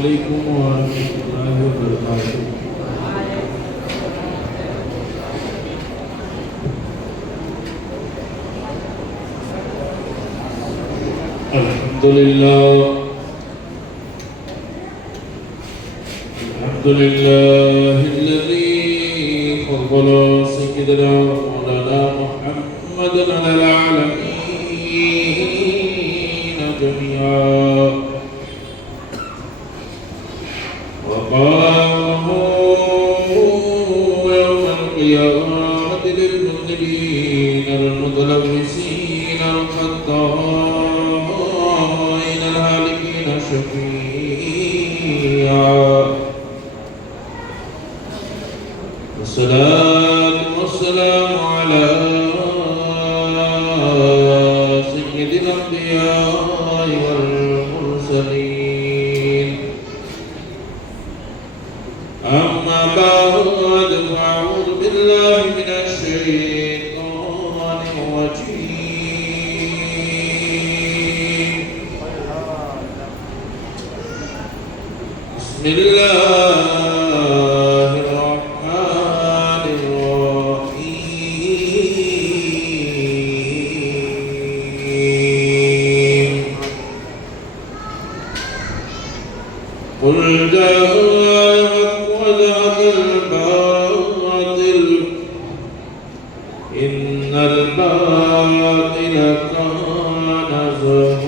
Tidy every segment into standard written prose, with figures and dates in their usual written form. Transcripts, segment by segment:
علیکم ورحمۃ اللہ وبرکاتہ۔ الحمد لله الذي فضل سيدنا مولانا محمدا على العالمين جميعا وقامه يوم القيامة للمذنبين المتلبسين الخطائين الهالكين شفيعا، والصلاة والسلام على سيد الأنبياء والمرسلين. أما بعد فأعوذ بالله من الشيطان الرجيم. بسم الله الرحمن الرحيم. قل جاء الحق وزهق الباطل إن الباطل كان زهوقا.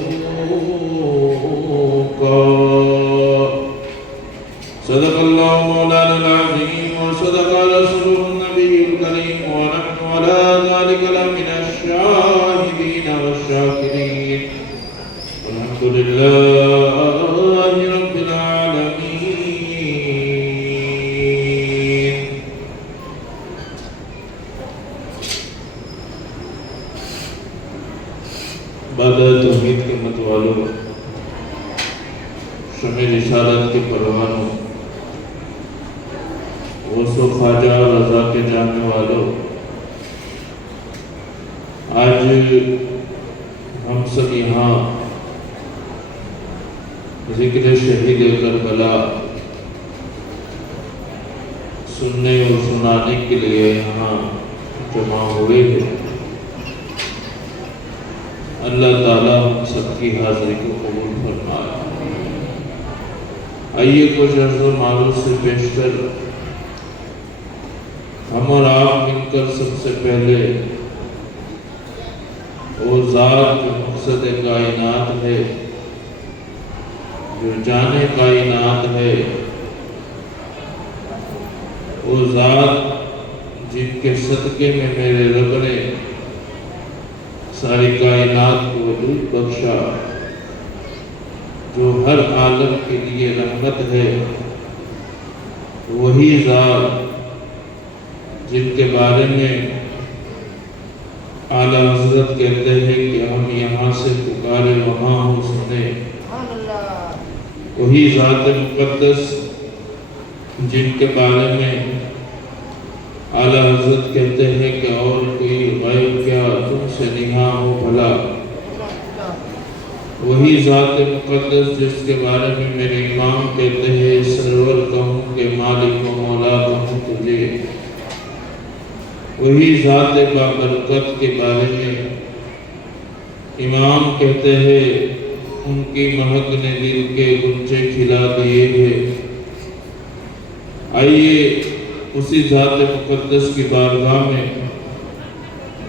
صدق الله مولانا العظيم وصدق رسوله النبي الكريم، ونحن على ذلك لمن الشاهدين والشاكرين، والحمد لله رب العالمين. بعد توحید کے مت والوں، شمع رسالت کے پروانوں، غوث و خواجہ رضا کے جاننے والوں، آج ہم سب یہاں ذکر شہید کربلا سننے اور سنانے کے لیے یہاں جمع ہوئے ہیں۔ اللہ تعالیٰ ہم سب کی حاضری کو قبول فرمائے۔ آئیے کچھ عرض و معروف سے پیش کر ہم اور آپ مل کر سب سے پہلے وہ ذات جو مقصد کائنات ہے، جو جان کائنات ہے، وہ ذات جن کے صدقے میں میرے رب نے ساری کائنات کو وجود بخشا، جو ہر عالم کے لیے رحمت ہے، وہی ذات جن کے بارے میں اعلیٰ حضرت کہتے ہیں کہ ہم یہاں سے پکارے وہاں ہو سنے، وہی ذات مقدس جن کے بارے میں اعلیٰ حضرت کہتے ہیں کہ اور کوئی غیب کیا تم سے نہاں ہو بھلا، وہی ذات مقدس جس کے بارے میں میرے امام کہتے ہیں سرور کہوں کہ مالک و مولا کہوں تجھے، وہی ذات بابرکت کے بارے میں امام کہتے ہیں ان کی مہک نے دل کے گنچے کھلا دیے ہیں۔ آئیے اسی ذات مقدس کی بارگاہ میں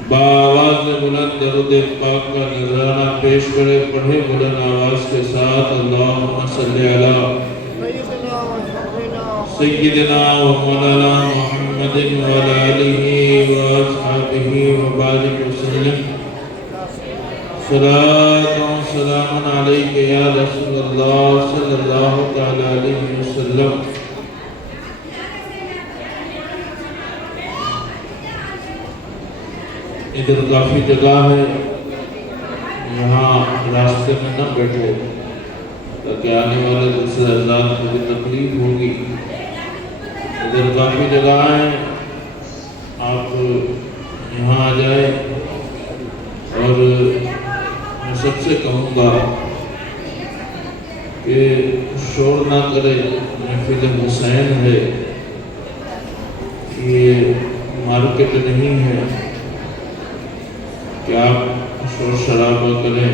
بآواز بلند درود پاک کا نذرانہ پیش کرے، پڑھے بلند آواز کے ساتھ اللہم صلی علی سیدنا و مولانا محمد وعلی آلہ واصحابہ وبارک وسلم۔ صلاۃ و سلام علیک یا رسول اللہ صلی اللہ تعالی علیہ وسلم۔ ادھر کافی جگہ ہے، یہاں راستے میں نہ بیٹھے تاکہ آنے والے دوسرے حضرات کو بھی تکلیف ہوگی۔ ادھر کافی جگہ ہیں، آپ یہاں آ جائیں۔ اور میں سب سے کہوں گا کہ شور نہ کرے، محفل حسین ہے، یہ مارکیٹ نہیں ہے کہ آپ شور شرابہ کریں۔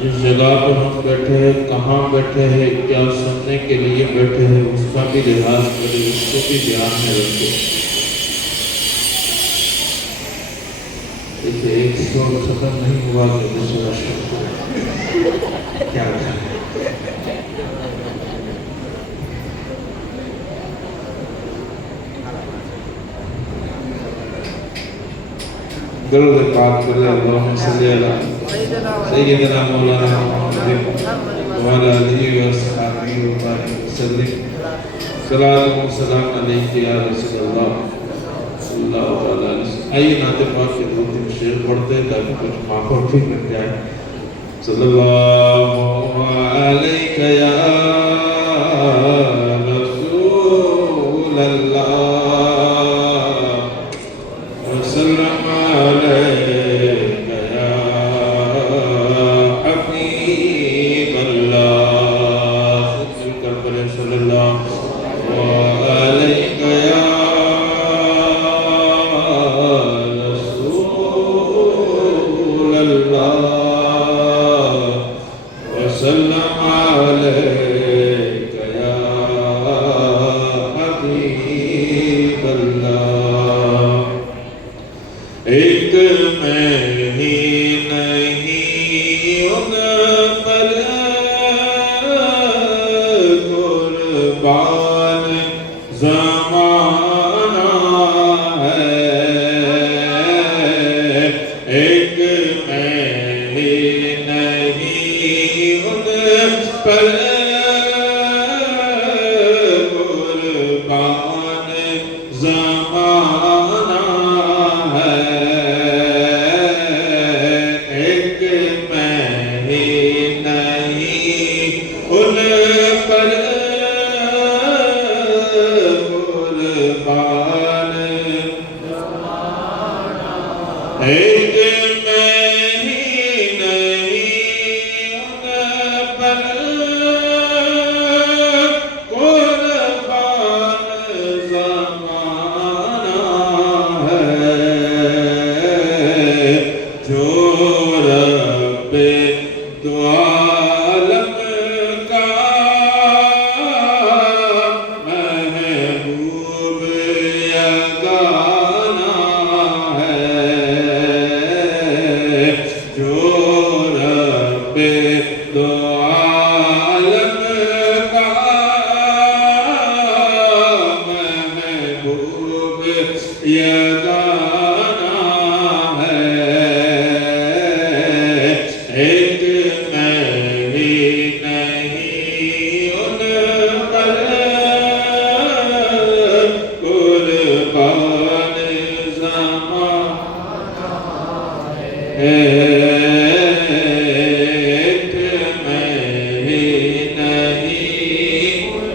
جس جگہ پر ہم بیٹھے ہیں، کہاں بیٹھے ہیں، کیا سننے کے لیے بیٹھے ہیں، اس کا بھی لحاظ کریں، اس کو بھی دھیان میں رکھیں۔ دیکھیں ایک شور ختم نہیں ہوا کہ دوسرا شور کیا کریں۔ درود پاک کرے، اللہم صلی علی سیدنا مولانا محمد وعلی آلہ واصحابہ وسلم۔ صلاۃ و سلام علیک یا رسول اللہ صلی اللہ علیہ وسلم۔ آئیے نعت پاک کے دو تین شعر پڑھتے ہیں تاکہ کچھ ماحول ٹھیک بن جائے۔ صلی اللہ علیہ یا رسول اللہ وسلم علیک یا حبیب اللہ۔ مل کر پڑھیں صلی اللہ علیک یا رسول اللہ وسلم علیک یا حبیب اللہ۔ ایک میں ہی نہیں ان پر قربان زمانہ ہے، ایک میں ہی نہیں ان پر قربان زمانہ ہے، ایک میں ہی نہیں ان پر قربان، ایک میں ہی نہیں ان پر قربان زمانہ ہے، جو رب دو عالم کا محبوب یگانہ ہے، جو رب دو عالم کا محبوب یگانہ ہے، ایک میں ہی نہیں ان پر قربان زمانہ ہے، ایک میں ہی نہیں ان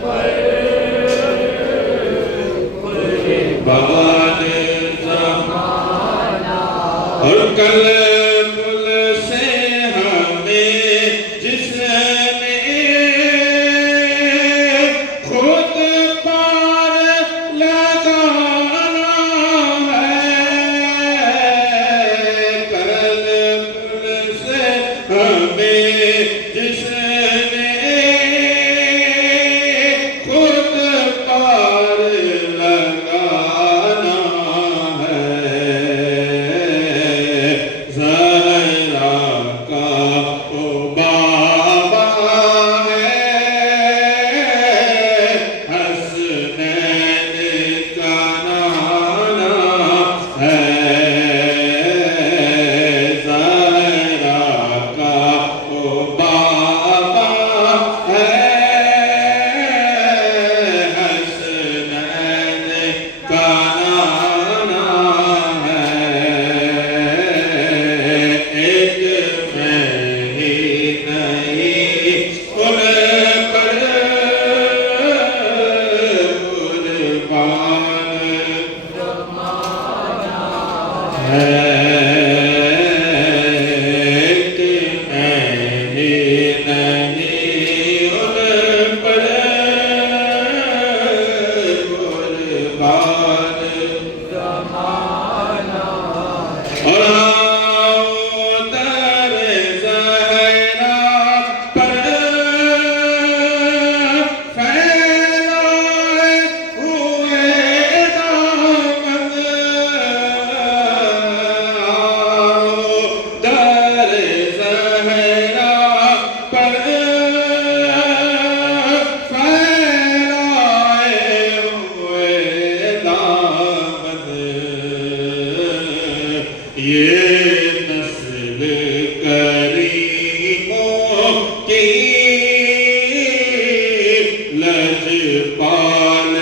پر قربان زمانہ۔ اور کل پل سے ہمیں جس نے خود پار لگانا ہے، کل پل سے ہمیں جس نے خود پار لگانا ہے، کی لجپال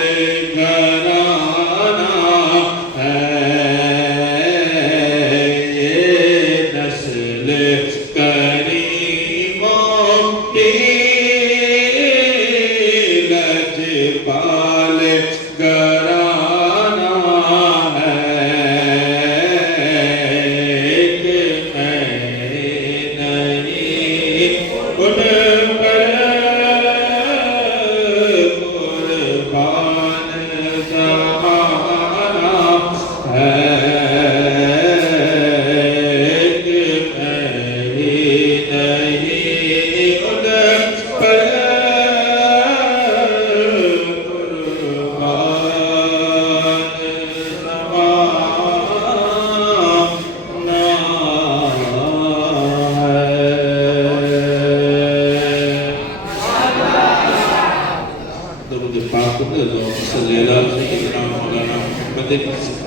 گھرانہ ہے یہ نسل کریموں کی لجپال گھرانہ ہے کہ میں نہیں ان پر قربان زمانہ ہے کہ میں نہیں ان پر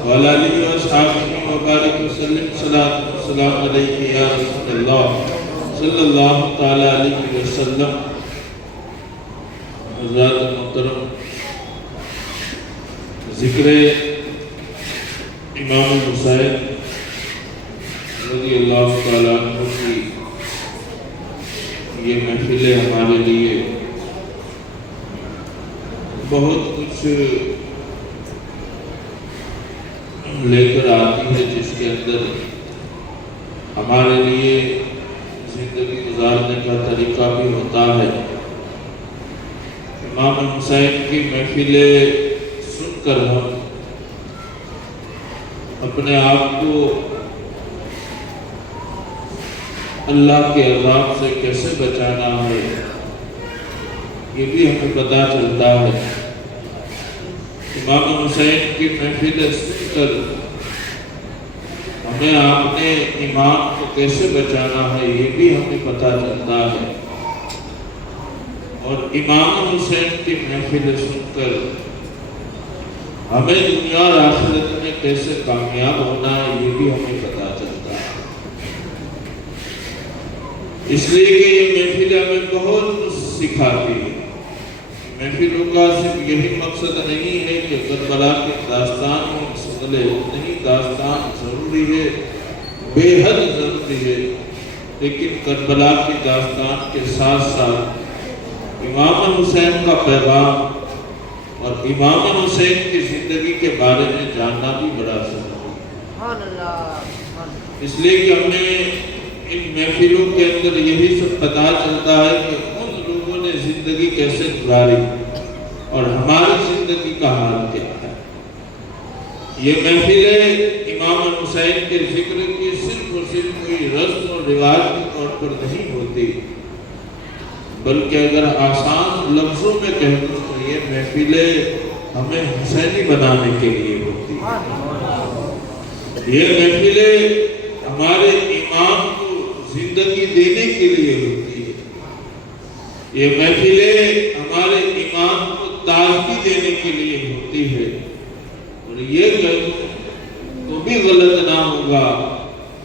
وعلى آله وأصحابه وبارك وسلم صلاة والسلام عليك يا رسول الله صلى الله تعالى عليه وسلم. حضرات محترم، ذکر امام حسین رضی اللہ تعالیٰ عنہ کی یہ محفل ہمارے لیے بہت کچھ لے کر آتی ہے، جس کے اندر ہمارے لیے زندگی گزارنے کا طریقہ بھی ہوتا ہے. امام حسین کی محفلیں سن کر ہم اپنے آپ کو اللہ کے عذاب سے کیسے بچانا ہے یہ بھی ہمیں پتہ چلتا ہے. امام حسین کی محفلیں سن کر ہمیں اپنے ایمان کو کیسے بچانا ہے یہ بھی ہمیں پتہ چلتا ہے. اور امام حسین کی محفلیں سن کر ہمیں دنیا اور آخرت میں کیسے کامیاب ہونا ہے یہ بھی ہمیں پتہ چلتا ہے. اس لیے کہ یہ محفلیں ہمیں بہت کچھ سکھاتی ہے. محفلوں کا صرف یہی مقصد نہیں ہے کہ کربلا کی داستان میں سنلے، نہیں، داستان ضروری ہے، بے حد ضروری ہے، لیکن کربلا کی داستان کے ساتھ ساتھ امام حسین کا پیغام اور امام حسین کی زندگی کے بارے میں جاننا بھی بڑا ضروری ہے. اس لیے کہ ہمیں ان محفلوں کے اندر یہی سب پتہ چلتا ہے کہ زندگی کیسے گزاری اور ہماری زندگی کا حال کیا ہے. یہ محفلیں امام حسین کے ذکر کی صرف اور صرف کوئی رسم اور رواج کے طور پر نہیں ہوتی، بلکہ اگر آسان لفظوں میں کہہ دوں تو یہ محفلیں ہمیں حسینی بنانے کے لیے ہوتی ہیں. یہ محفلیں ہمارے ایمان کو زندگی دینے کے لیے ہوتی ہے. یہ محفلیں ہمارے ایمان کو تازگی دینے کے لیے ہوتی ہے. اور یہ کہوں تو بھی غلط نہ ہوگا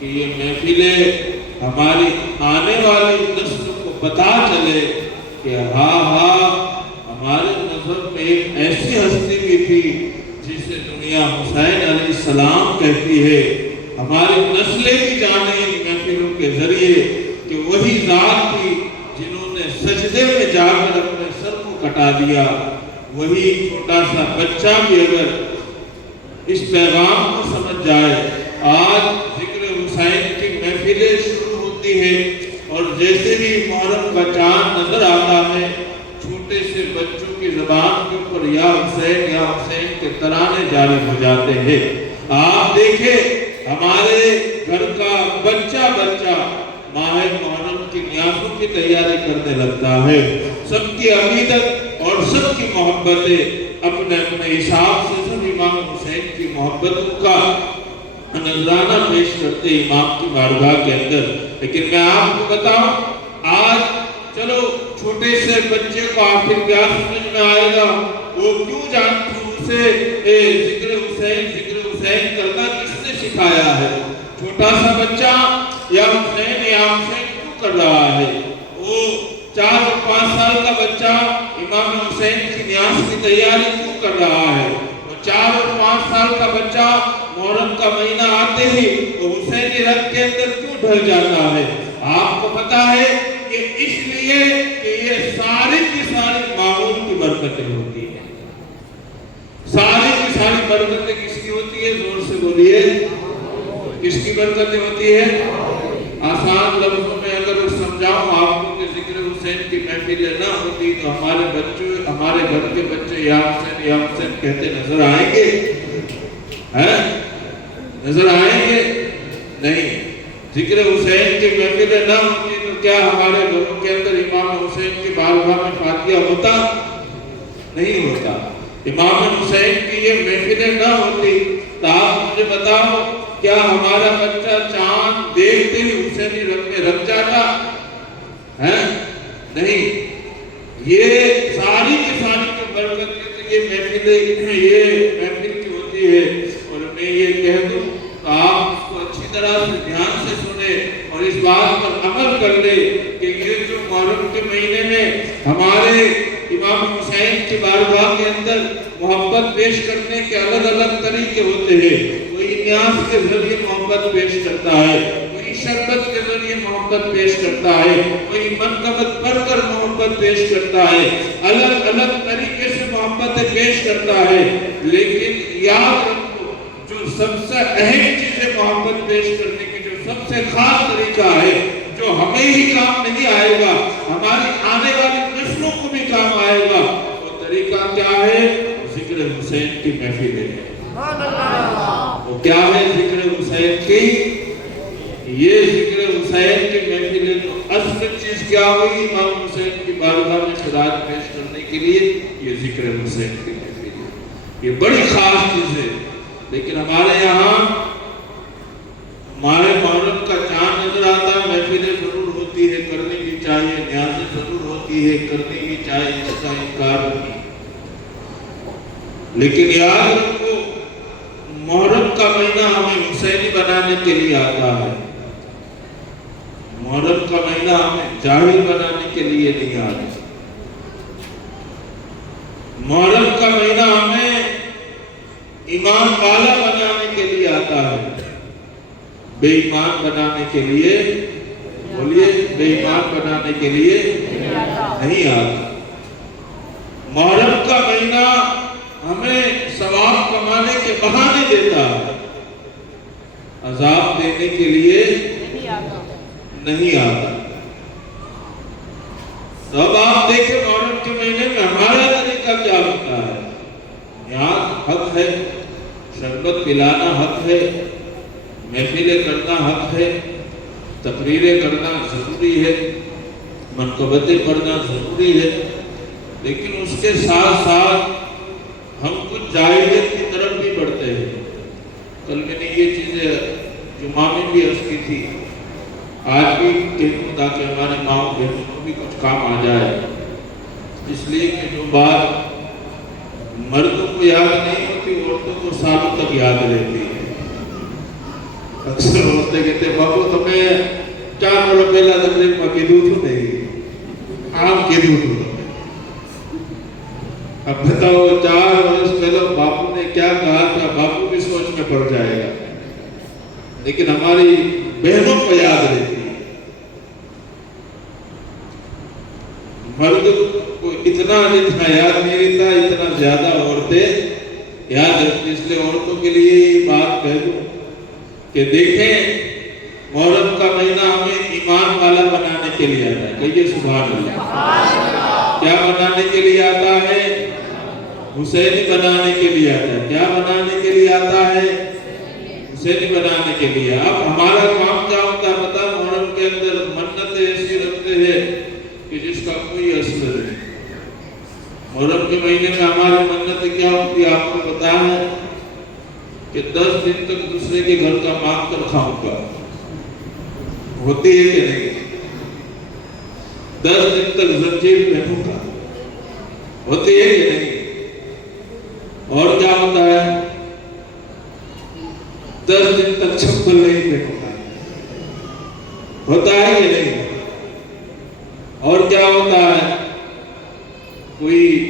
کہ یہ محفلیں ہماری آنے والی نسل کو پتہ چلے کہ ہاں ہمارے مذہب میں ایک ایسی ہستی بھی تھی جسے دنیا حسین علیہ السلام کہتی ہے. ہماری نسلیں بھی جانے ان محفلوں کے ذریعے کہ وہی ذات تھی سجدے میں جا کر اپنے سر کو کٹا دیا. وہی چھوٹا سا بچہ بھی اگر اس پیغام کو سمجھ جائے. آج ذکر حسین کی محفلیں شروع ہوتی ہیں اور جیسے ہی محرم کا چاند نظر آتا ہے چھوٹے سے بچوں کی زبان کے اوپر یا حسین کے ترانے جاری ہو جاتے ہیں. آپ دیکھیں ہمارے گھر کا بچہ ماہ محرم کی نیازوں کی تیاری کرنے لگتا ہے. سب کی عقیدت اور سب کی محبتیں اپنے اپنے حساب سے سب امام حسین کی محبتوں کا نذرانہ پیش کرتے امام کی بارگاہ کے اندر. لیکن میں آپ کو بتاؤں آج چلو چھوٹے سے بچے کو آخر کیا سمجھ میں آئے گا، وہ کیوں جانتے اسے ذکر حسین کرنا کس نے سکھایا ہے. چھوٹا سا بچہ یا حسین کیوں کر رہا ہے، وہ امام حسین کی نیاز کی تیاری کیوں کر رہا ہے؟ 4 اور 5 سال کا بچہ محرم کا مہینہ آتے ہی وہ حسینی رنگ کے اندر کیوں ڈھل جاتا ہے؟ آپ کو پتا ہے کہ اس لیے کہ یہ ساری کی ساری ماحول کی برکتیں ہوتی ہیں۔ ساری کی ساری برکتیں کس کی ہوتی ہے؟ زور سے بولیے، کس کی برکتیں ہوتی ہے؟ آسان لفظوں میں اگر سمجھاؤں آپ کو کہ ذکر حسین کی محفلیں نہ ہوتی تو ہمارے بچے، ہمارے گھر کے بچے یا حسین کہتے نظر آئیں گے؟ نظر آئیں گے؟ نہیں۔ ذکر حسین کی محفلیں نہ ہوتی تو کیا ہمارے گھروں کے اندر امام حسین کی بارگاہ میں فاتحہ ہوتا؟ نہیں ہوتا۔ امام حسین کی یہ محفلیں نہ ہوتی تو آپ مجھے بتاؤ کیا ہمارا بچہ چاند دیکھتے ہی حسینی رنگ میں رنگ جاتا ہے؟ نہیں۔ یہ ساری کی ساری جو برکت یہ محفل کی ہوتی ہے، اور میں یہ کہہ دوں تو آپ اس کو اچھی طرح سے دھیان سے سنیں اور اس بات پر عمل کر لیں کہ یہ جو محرم کے مہینے میں ہمارے امام حسین کی بارگاہ کے اندر محبت پیش کرنے کے الگ الگ طریقے ہوتے ہیں۔ کوئی نیاز کے ذریعے محبت پیش کرتا ہے، کوئی شربت کے ذریعے محبت پیش کرتا ہے، کوئی منقبت پڑھ کر محبت پیش کرتا ہے، الگ الگ طریقے سے محبت پیش کرتا ہے۔ لیکن یاد رکھو جو سب سے اہم چیز ہے محبت پیش کرنے کی، جو سب سے خاص طریقہ ہے، جو ہمیں ہی کام نہیں آئے گا، ہماری آنے والی نسلوں کو بھی کام آئے گا، وہ طریقہ کیا ہے؟ ذکر حسین کی محفل ہے۔ وہ کیا ہے؟ ذکر حسین کی، یہ ذکر حسین کی محفل ہے۔ تو اصل چیز کیا ہوئی؟ امام حسین کی بارگاہ میں خراج پیش کرنے کے لیے یہ ذکر حسین کی محفل ہے۔ یہ بڑی خاص چیز ہے۔ لیکن ہمارے یہاں ہمارے محرم کا چاند نظر آتا ہے، محفلیں ضرور ہوتی ہے، کرنے کی چاہیے، نیازیں ضرور ہوتی ہے، کرنے کی چاہیے، اس کا انکار نہیں۔ لیکن یاد رکھو محرم کا مہینہ ہمیں حسینی بنانے کے لیے آتا ہے، محرم کا مہینہ ہمیں جاہل بنانے کے لیے نہیں آتا۔ محرم کا مہینہ ہمیں ایمان والا بنانے کے لیے آتا ہے، بے ایمان بنانے کے لیے، بولیے، بے ایمان بنانے کے لیے نہیں آتا۔ محرم کا مہینہ ہمیں ثواب کمانے کے بہانے دیتا ہے، عذاب دینے کے لیے نہیں آتا۔ تو اب آپ دیکھیں محرم کے مہینے میں ہمارا طریقہ کیا ہوتا ہے؟ نیاز حق ہے، شربت پلانا حق ہے، محفلیں کرنا حق ہے، تقریریں کرنا ضروری ہے، منقبتیں پڑھنا ضروری ہے، لیکن اس کے ساتھ ساتھ ہم کچھ جاہلیت کی طرف بھی بڑھتے ہیں۔ کل میں نے یہ چیزیں جمعہ میں بھی عرض کی تھی، آج بھی کہوں تاکہ ہمارے ماں بہنوں کو بھی کچھ کام آ جائے، اس لیے کہ جو بات مردوں کو یاد نہیں ہوتی عورتوں کو سالوں تک یاد رہتی ہے۔ اکثر عورتیں کہتے ہیں بابو تمہیں 4 برس پہلا تقریب میں کی دوں تو نہیں، آپ کی دوں تو۔ اب بتاؤ 4 برس پہلے باپو نے کیا کہا تھا، باپو بھی سوچ میں پڑ جائے گا، لیکن ہماری بہنوں کو یاد رہتی ہے۔ مرد کو اتنا یاد نہیں رہتا، اتنا زیادہ عورتیں یاد رکھتی۔ اس لیے عورتوں کے لیے یہ بات کہہ دوں کہ دیکھیں محرم کا مہینہ ہمیں ایمان والا بنانے کے لیے آتا ہے، کہیے سبحان اللہ۔ کیا بنانے کے لیے آتا ہے؟ حسینی بنانے کے لیے آتا ہے۔ کیا بنانے کے لیے آتا ہے؟ حسینی بنانے کے لیے۔ اب ہمارا کام کیا ہوتا ہے پتہ؟ محرم کے اندر منتیں ایسی رکھتے ہیں کہ جس کا کوئی اثر نہیں۔ محرم کے مہینے میں ہماری منتیں کیا ہوتی ہے آپ کو پتا ہے؟ کہ 10 دن تک دوسرے کے گھر کا مانگ کر کھاؤں گا، ہوتی ہے کہ نہیں؟ 10 دن تک زنجیر پہنوں گا، ہوتی ہے کہ نہیں؟ اور کیا ہوتا ہے؟ 10 دن تک چپل نہیں پہنوں گا، ہوتا ہے کہ نہیں؟ اور کیا ہوتا ہے؟ کوئی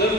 10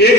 1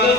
10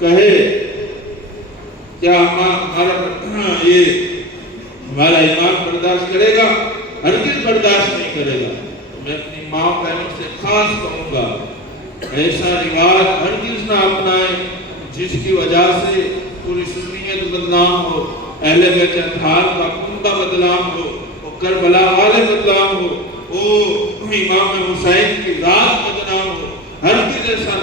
کہے کیا ہمارا ایمان برداشت کرے گا؟ ہرگز برداشت نہیں کرے گا۔ تو میں اپنی ماں بہنوں سے خاص کہوں گا ایسا رواج ہرگز نہ اپنائیں جس کی وجہ سے پوری سنیت بدنام ہو، اہل بیت اطہار کا کنبہ بدنام ہو، وہ کربلا والے بدنام ہو، وہ امام حسین کی ذات بدنام ہو۔ ہرگز ایسا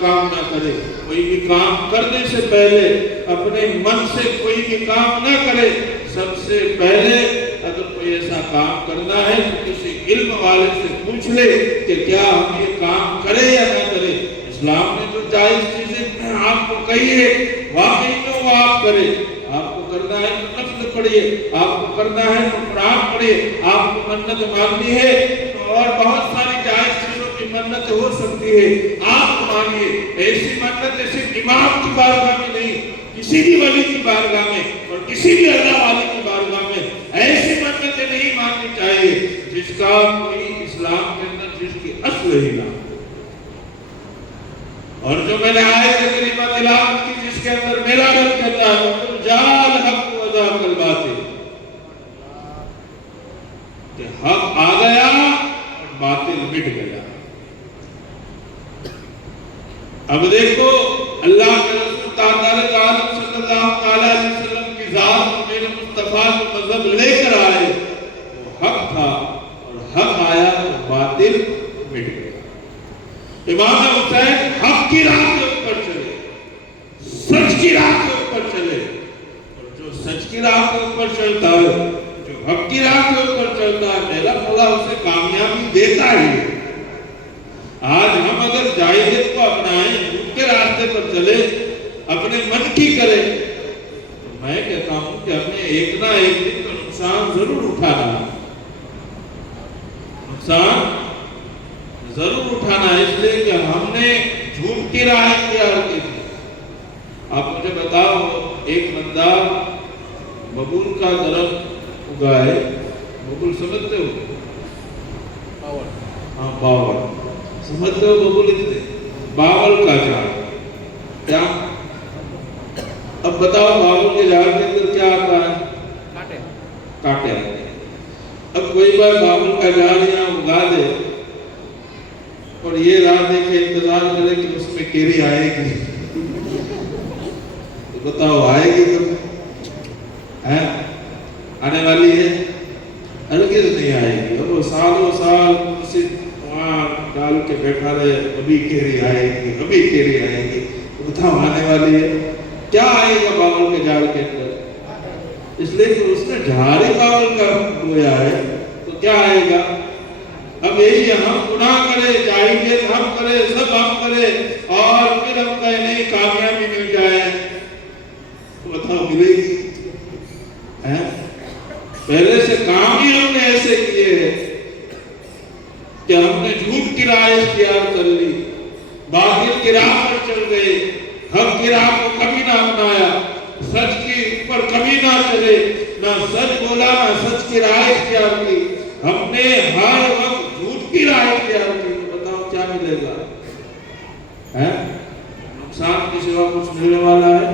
کام نہ کرے۔ کوئی بھی کام کرنے سے پہلے اپنے من سے کوئی بھی کام نہ کرے۔ سب سے پہلے اگر کوئی ایسا کام کرنا ہے تو کسی علم والے سے پوچھ لے کہ کیا ہم یہ کام کرے یا نہ کرے۔ اسلام نے جو جائز چیزیں آپ کو کہی ہے واقعی میں وہ آپ کرے۔ آپ کو کرنا ہے تو نفل پڑھیے، آپ کو کرنا ہے تو قرآن پڑھیے، آپ کو منت ماننی ہے تو اور بہت ساری جائز چیزوں کی منت ہو سکتی ہے، آپ مانیے۔ ایسی منت صرف امام کی بارگاہ میں نہیں، کسی بھی ولی کی بارگاہ میں اور کسی بھی اللہ والے کی بارگاہ میں ایسی منتیں نہیں ماننی چاہیے جس کا کوئی اسلام کے اندر جس کی اصل ہی نہ۔ اور جو میں نے آیت کریمہ تلاوت کی جس کے اندر میرا رب کہتا ہے وَقُلْ جَاءَ الْحَقُّ وَزَهَقَ الْبَاطِلُ، کہ حق آ گیا اور باطل مٹ گیا۔ اب دیکھو اللہ کے رسول تعالیٰ عالم صلی اللہ علیہ وسلم کی ذات میرے مصطفیٰ کو مذہب لے کر آئے، وہ حق تھا اور حق آیا تو باطل مٹ گیا۔ امام حسین حق کی راہ کے اوپر چلے، سچ کی راہ کے اوپر چلے، اور جو سچ کی راہ کے اوپر چلتا ہے، جو حق کی راہ کے اوپر چلتا ہے، میرا مولا اسے کامیابی دیتا ہی ہے۔ آج ہم اگر جاہلیت کو اپنائیں، جھوٹ کے راستے پر چلے، اپنے من کی کرے، تو میں کہتا ہوں کہ ہمیں ایک نہ ایک دن تو نقصان ضرور اٹھانا ہے، نقصان ضرور اٹھانا ہے، اس لیے کہ ہم نے جھوٹ کی راہ اختیار کی تھی۔ آپ مجھے بتاؤ ایک بندہ ببول کا درخت اگائے، ببول سمجھتے ہو؟ ہاں باول سمجھتے ہو؟ ببول اتنے باول کا جھاڑ کیا؟ اب بتاؤ باول کے جھاڑ کے اندر کیا آتا ہے؟ کانٹے آتے ہیں۔ اب کوئی بار باول کا جھاڑ یہاں اگا دے اور یہ راہ دیکھے انتظار کرے کہ اس میں کیری آئے گی، تو بتاؤ آئے گی تو آنے والی ہے؟ ہرگز نہیں آئے گی۔ اور وہ سالوں سال اسی وہاں ڈال کے بیٹھا رہے، ابھی کیری آئے گی، ابھی کیری آئے گی، تو بتاؤ آنے والی ہے؟ کیا آئے گا باول کے جھاڑ کے اندر؟ اس لیے کہ اس نے جھاڑ ہی باول کا بویا ہے، تو کیا آئے گا؟ اب یہی ہم گناہ کرے، جاہلیت ہم کرے، سب ہم کرے، اور پھر ہم کہیں نہیں کامیابی مل جائے، تو بتاؤ ملے گی؟ پہلے سے کام ہی ہم نے ایسے کیے ہیں کہ ہم نے جھوٹ کی راہ اختیار کر لی، باطل کی راہ پر چل گئے، حق کی راہ کو کبھی نہ اپنایا، سچ کی اوپر کبھی نہ چلے، نہ سچ بولا نہ سچ کی راہ اختیار کی، ہم نے ہر وقت کی راہ اختیار کی، تو بتاؤ کیا ملے گا؟ نقصان کی سوا کچھ ملنے والا ہے؟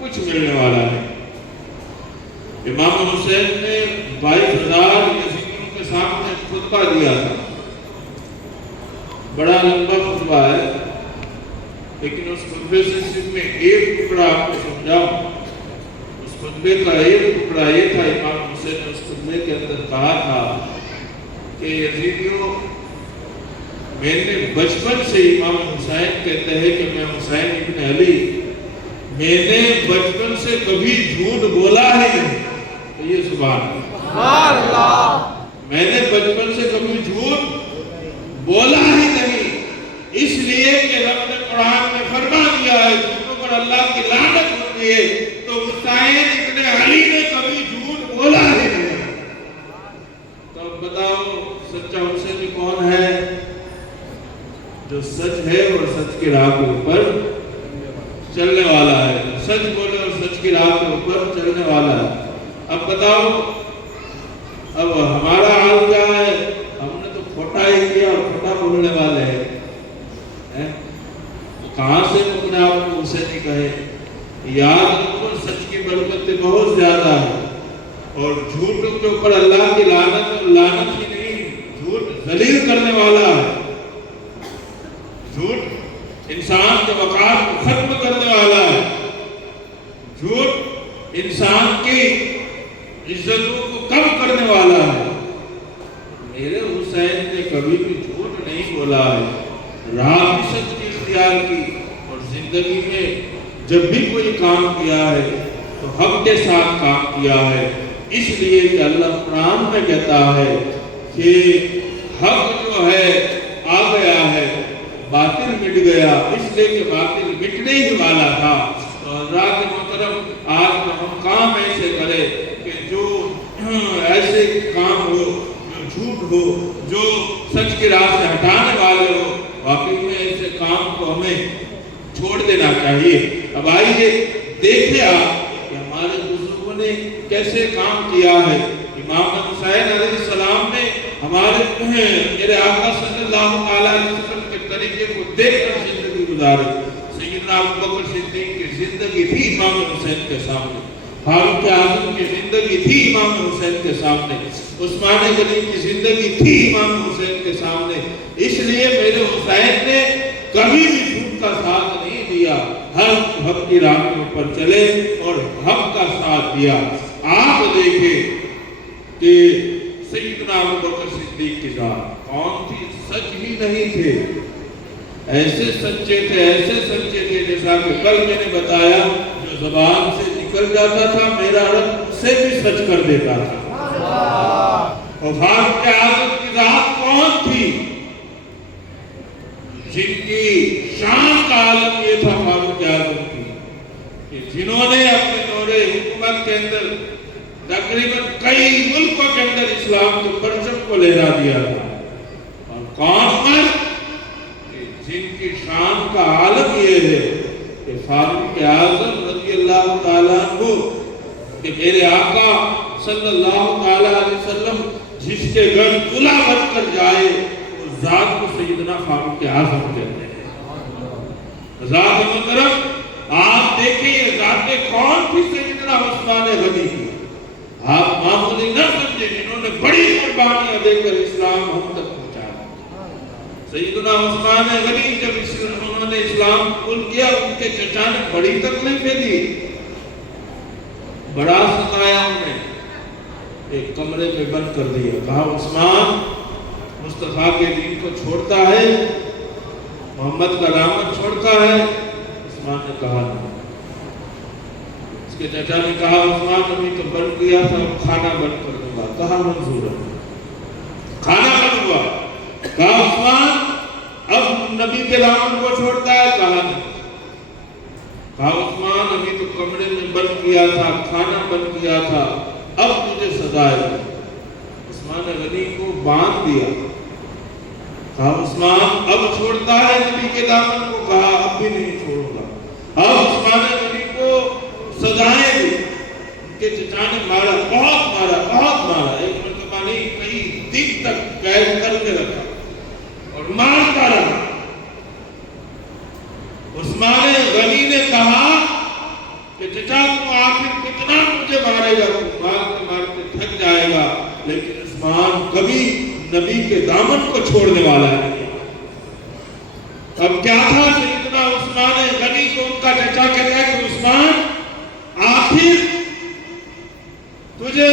کچھ ملنے والا ہے۔ امام حسین نے 22,000 یزیدیوں کے سامنے خطبہ دیا تھا، بڑا لمبا خطبہ ہے، لیکن اس خطبے سے صرف میں ایک ٹکڑا آپ کو سمجھاؤں۔ اس خطبے کا ایک ٹکڑا یہ تھا، امام حسین نے اس خطبے کے اندر کہا تھا کہ یزیدیوں، میں نے بچپن سے، امام حسین کہتے ہیں کہ میں حسین ابن علی، میں نے بچپن سے کبھی جھوٹ بولا ہی نہیں۔ تو یہ سبحان اللہ، میں نے بچپن سے کبھی جھوٹ بولا ہی نہیں، اس لیے کہ رب نے قرآن میں فرما دیا ہے جھوٹوں پر اللہ کی لعنت ہوتی ہے، تو حسین ابن علی نے کبھی جھوٹ بولا ہی نہیں۔ تو بتاؤ سچا حسینی کون ہے؟ جو سچ ہے اور سچ کی راہ کے اوپر چلنے والا ہے، سچ بولے اور سچ کی راہ کے اوپر چلنے والا ہے۔ اب بتاؤ اب ہمارا حال کیا ہے؟ ہم نے تو کھوٹا ہی کیا اور کھوٹا بولنے والے ہیں۔ کہاں سے اپنے آپ کو حسینی کہے؟ یاد رکھو سچ کی برکتیں بہت زیادہ ہے، اور جھوٹوں کے اوپر اللہ کی لعنت، اور لعنت ہی نہیں، جھوٹ ذلیل کرنے والا ہے۔ جھوٹ انسان کے وقار کو ختم کرنے والا ہے، جھوٹ انسان کی عزتوں کو کم کرنے والا ہے۔ میرے حسین نے کبھی بھی جھوٹ نہیں بولا ہے، راہ بھی سچ کی اختیار کی، اور زندگی میں جب بھی کوئی کام کیا ہے تو حق کے ساتھ کام کیا ہے۔ اس لیے کہ اللہ قرآن میں کہتا ہے کہ حق جو ہے آ گیا ہے، باطل مٹ گیا، اس لیے کہ باطل مٹنے ہی والا تھا۔ اور رات محترم آج ہم کام ایسے کرے کہ جو ایسے کام ہو، جو جھوٹ ہو، جو سچ کی راہ سے ہٹانے والے ہو، واقعی میں ایسے کام کو ہمیں چھوڑ دینا چاہیے۔ اب آئیے دیکھیں آپ کہ ہمارے بزرگوں نے کیسے کام کیا ہے۔ امام حسین علیہ السلام نے ہمارے میرے آقا صلی اللہ علیہ وسلم کے طریقے کو دیکھ کر زندگی گزاری۔ سیدنا ابوبکر صدیق کی زندگی تھی امام حسین کے سامنے، فاروق اعظم کی زندگی تھی امام حسین کے سامنے، عثمان غنی کی زندگی تھی امام حسین کے سامنے۔ اس لیے میرے حسین نے کبھی بھی جھوٹ کا ساتھ نہیں دیا، ہر حق کی راہ کے اوپر چلے اور حق کا ساتھ دیا۔ آپ دیکھیں کہ سیدنا ابوبکر صدیق کی ذات کون تھی؟ سچ ہی نہیں تھے، ایسے سچے تھے، ایسے سچے تھے جیسا کہ کل میں نے بتایا، جو زبان سے نکل جاتا تھا میرا رب اسے بھی سچ کر دیتا تھا۔ اور فاروق اعظم کی ذات کون تھی؟ جن کی شان کا عالم یہ تھا فاروق اعظم کی، کہ جنہوں نے اپنے دور حکومت کے اندر تقریباً کئی ملکوں کے اندر اسلام کے پرچم کو لہرا دیا تھا۔ اور کون مرد کہ جن کی شان کا عالم یہ ہے کہ فاروق اعظم رضی اللہ تعالیٰ عنہ، کہ میرے آقا صلی اللہ علیہ وسلم جس کے گھر دلہا بن کر جائے اس ذات کو سیدنا فاروق اعظم کہتے ہیں۔ ذات محترم آپ دیکھیں یہ ذاتیں کون تھی؟ سیدنا عثمان غنی کی آپ معمولی نہ سمجھیں، جنہوں نے بڑی قربانیاں دے کر اسلام ہم تک پہنچایا۔ سیدنا عثمان غنی جب انہوں نے اسلام قبول کیا، ان کے چچا نے بڑی تکلیفیں دی، بڑا ستایا انہیں، ایک کمرے میں بند کر دیا، کہا عثمان مصطفیٰ کے دین کو چھوڑتا ہے، محمد کا دامن چھوڑتا ہے؟ عثمان نے کہا نہیں۔ اس کے چچا نے کہا عثمان ابھی تو بند کیا تھا، کھانا بند کر دوں گا، کہا منظور ہے، کھانا بند ہوا۔ کہا عثمان اب نبی کے دامن کو چھوڑتا ہے؟ کہا نہیں۔ کہا عثمان ابھی تو کمرے میں بند کیا تھا، کھانا بند کیا تھا، اب مجھے سزا ہے۔ عثمان غنی کو باندھ دیا، کہا عثمان اب چھوڑتا ہے نبی کے دامن کو؟ کہا اب بھی نہیں چھوڑوں گا۔ اب عثمان غنی کو سزائیں دی، ان کے چچا نے مارا، بہت مارا، بہت مارا، ایک مرتبہ نہیں کئی دن تک قید کر کے رکھا اور مارتا رہا۔ عثمان غنی نے کہا کہ چچا تم آخر کتنا مجھے مارے گا؟ تم مارتے مارتے تھک جائے گا، لیکن عثمان کبھی نبی کے دامن کو چھوڑنے والا نہیں۔ اب کیا تھا؟ سیدنا عثمان غنی کو ان کا چچا کہتا ہے کہ عثمان آخر تجھے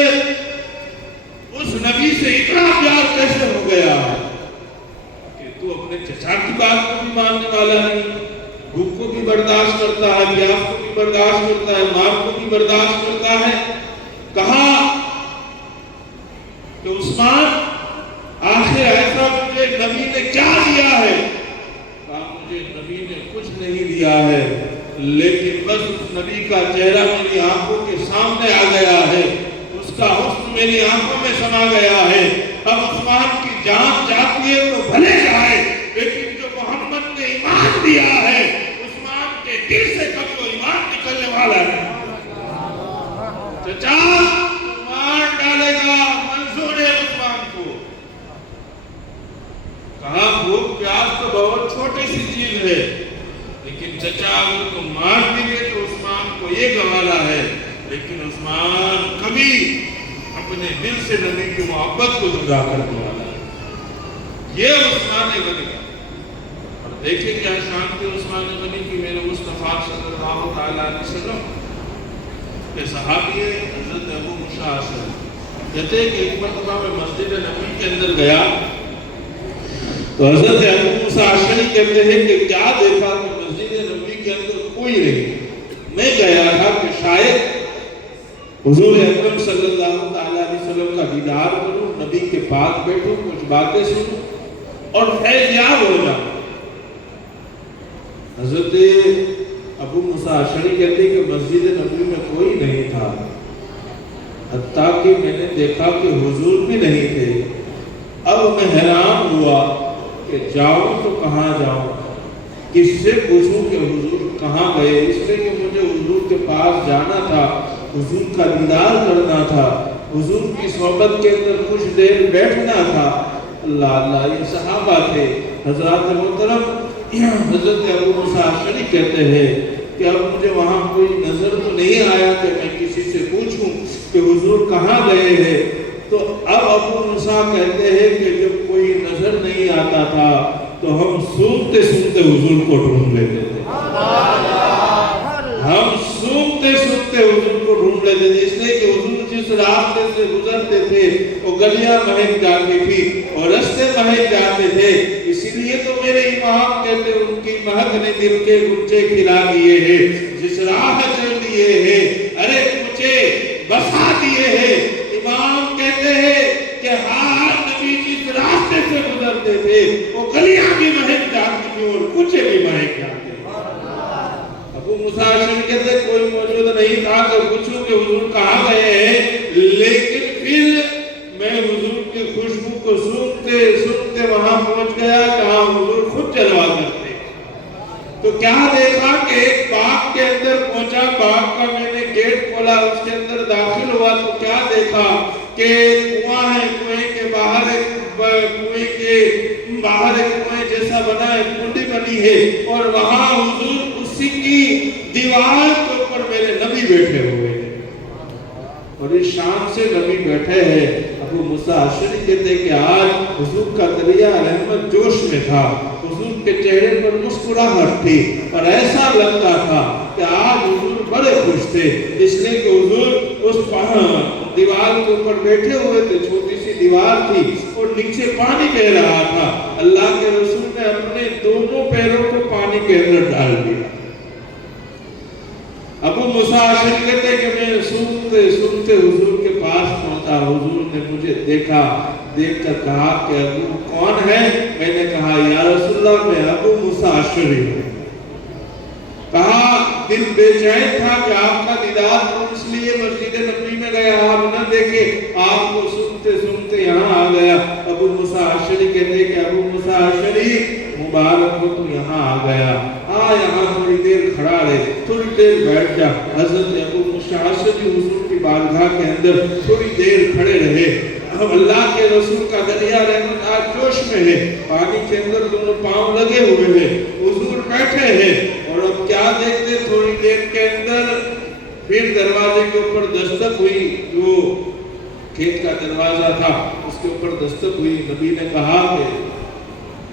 اس نبی سے اتنا پیار کیسے ہو گیا کہ تو اپنے چچا کی بات کو بھی ماننے والا نہیں، بھوک کو بھی برداشت کرتا ہے، پیاس کو بھی برداشت کرتا ہے، مار کو بھی برداشت کرتا ہے۔ کہا کہ عثمان آخر ایسا مجھے نبی نے کیا دیا ہے؟ کہا مجھے نبی نے کچھ نہیں دیا ہے، لیکن بس اس نبی کا چہرہ میری آنکھوں کے سامنے آ گیا ہے، اس کا حسن میری آنکھوں میں سما گیا ہے۔ اب عثمان کی جان جاتی ہے تو بھلے جائے، لیکن جو محمد نے ایمان دیا ہے عثمان کے دل سے کبھی وہ ایمان نکلنے والا ہے۔ چچا مار ڈالے گا، منظور ہے عثمان کو۔ کہا بھوک پیاس تو بہت چھوٹی سی چیز ہے، چچا اگر تم مار بھی گئے تو عثمان کو یہ گوارا ہے، لیکن عثمان کبھی اپنے دل سے نبی کی محبت کو جدا کرنے والا ہے۔ یہ عثمان غنی، اور دیکھیں کیا شان تھی عثمان غنی کی میرے مصطفیٰ صلی اللہ تعالیٰ علیہ وسلم کے صحابی حضرت ابو موسیٰ اشعری کہتے ہیں کہ ایک مرتبہ میں مسجد نبی کے اندر گیا تو حضرت ابو موسیٰ اشعری کہتے ہیں کہ کیا دیکھا کہ مسجد نبی کے اندر کوئی نہیں، میں گیا تھا کہ شاید حضور اکرم صلی اللہ تعالیٰ علیہ وسلم کا دیدار کروں، نبی کے پاس بیٹھوں، کچھ باتیں سنوں اور فیض یاب ہو جاؤں۔ حضرت ابو موسیٰ اشعری کہتے ہیں کہ مسجد نبی میں کوئی نہیں تھا، حتیٰ کہ میں نے دیکھا کہ حضور بھی نہیں تھے۔ اب میں حیران ہوا کہ جاؤں تو کہاں جاؤں، کس سے پوچھوں کہ حضور کہاں گئے، اس لیے کہ مجھے حضور کے پاس جانا تھا، حضور کا دیدار کرنا تھا، حضور کی صحبت کے اندر کچھ دیر بیٹھنا تھا۔ اللہ اللہ، یہ صحابہ تھے۔ حضرات محترم، حضرت ابو موسیٰ اشعری کہتے ہیں کہ اب مجھے وہاں کوئی نظر تو نہیں آیا کہ میں کسی سے پوچھوں کہ حضور کہاں گئے ہیں۔ تو اب ابو موسیٰ کہتے ہیں کہ جب کوئی نظر نہیں آتا تھا تو ہم سونگتے سونگتے حضور کو ڈھونڈ لیتے تھے، ہم سونگتے سونگتے حضور کو ڈھونڈ لیتے تھے، اس لیے کہ حضور جس راستے سے گزرتے تھے وہ گلیاں مہک جاتی تھی اور رستے مہک جاتے تھے۔ اسی لیے تو میرے امام کہتے ان کی مہک نے دل کے گچے کھلا دیے ہیں، جس راہ چل دیے ہیں ارے مجھے بسا دیے ہیں۔ امام کہتے ہیں کہ ہر نبی جس راستے سے گزرتے تھے وہ گلیاں بھی مہک جاتی تھی اور کچے بھی مہک جاتے تھے۔ ابو موسیٰ اشعری کہتے ہیں کوئی موجود نہیں تھا کہ پوچھوں کہ حضور کہاں گئے ہیں، لیکن پھر میں حضور کی خوشبو کو سونگتے سونگتے وہاں پہنچ گیا جہاں حضور خود جلوہ کرتے۔ تو کیا دیکھا کہ ایک باغ کے اندر پہنچا، باغ کا میں نے گیٹ کھولا، اس کے اندر داخل ہوا تو کیا دیکھا کہ کنواں ہے، کنویں کے باہر ایک کنویں جیسا بنا ہے، کنڈی بنی ہے اور وہاں حضور اسی کی دیوار کے اوپر میرے نبی بیٹھے ہوئے ہیں اور اس شان سے نبی بیٹھے ہیں۔ ابو موسیٰ اشعری کہتے ہیں کہ آج حضور کا دریا رحمت جوش میں تھا، حضور کے چہرے پر مسکراہٹ تھی اور ایسا لگتا تھا کہ آج حضور بڑے خوش تھے، اس لیے کہ حضور اس دیوار کے اوپر بیٹھے ہوئے تھے، چھوٹی سی دیوار تھی اور نیچے پانی بہ رہا تھا۔ اللہ کے رسول نے اپنے دونوں پیروں کو پانی کے اندر ڈال دیا۔ ابو موسیٰ اشعری کہتے ہیں کہ میں سنتے سنتے حضور کے پاس پہنچا، حضور نے مجھے دیکھا، دیکھ کر کہا کہ ابو کون ہے؟ میں نے کہا یا رسول اللہ میں ابو موسیٰ اشعری ہوں۔ کہا دل بے چین تھا کہ آپ کا دیدار کروں، اس لیے مسجد نبوی میں گیا، آپ نہ دیکھے، آپ کو سنتے سنتے یہاں آ گیا۔ ابو موسیٰ اشعری کہتے ہیں کہ ابو موسیٰ اشعری مبارک ہو تو یہاں آ گیا، یہاں تھوڑی دیر کھڑا رہے، تھوڑی دیر بیٹھ جا۔ حضرت ابو موسیٰ اشعری حضور کی بارگاہ کے اندر تھوڑی دیر کھڑے رہے۔ اب اللہ کے رسول کا دریا رحمت آج جوش میں ہے، پانی کے اندر دونوں پاؤں لگے ہوئے ہیں، حضور بیٹھے ہیں اور اب کیا دیکھتے تھوڑی دیر کے اندر پھر دروازے کے اوپر دستک ہوئی، جو کھیت کا دروازہ تھا اس کے اوپر دستک ہوئی۔ نبی نے کہا کہ